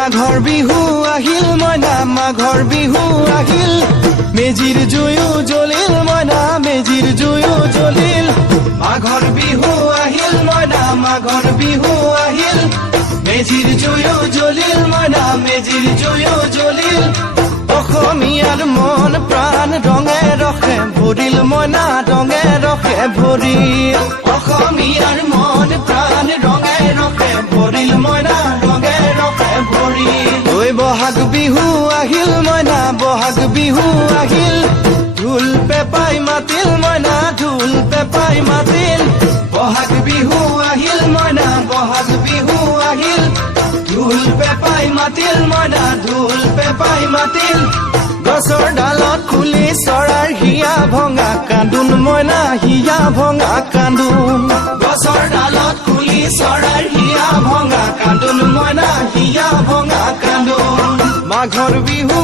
মাঘৰ বিহু আহিল মইনা মাঘৰ বিহু আহিল মেজিৰ জুয়ো জ্বলিল মইনা মেজিৰ জুয়ো জ্বলিল মাঘৰ বিহু আহিল মইনা মাঘৰ বিহু আহিল মেজিৰ জুয়ো জ্বলিল মইনা মেজিৰ জুয়ো জ্বলিল অসমীয়াৰ মন প্ৰাণ ৰঙে ৰখে ভৰিল মইনা ৰঙে ৰখে ভৰিল অসমীয়াৰ মন প্ৰাণ ৰঙে ৰখে ভৰিল মইনা ৰঙে ৰখে ভৰিল ঐ বহাগ বিহু আহিল মইনা বহাগ বিহু আহিল ঢোল পেপাই মাতিল মইনা ঢোল পেপাই মাতিল বহাগ বিহু আহিল মইনা বহাগ বিহু আহিল ঢোল পেপাই মাতিল মইনা ঢোল পেপাই মাতিল গছৰ ডালত খুলি চৰাৰ হিয়া ভঙা কান্দোন মইনা হিয়া ভঙা কান্দোন গছৰ ডালত খুলি চৰাৰ হিয়া ভঙা কান্দোন মইনা হিয়া ভঙা কান্দোন মাঘৰ বিহু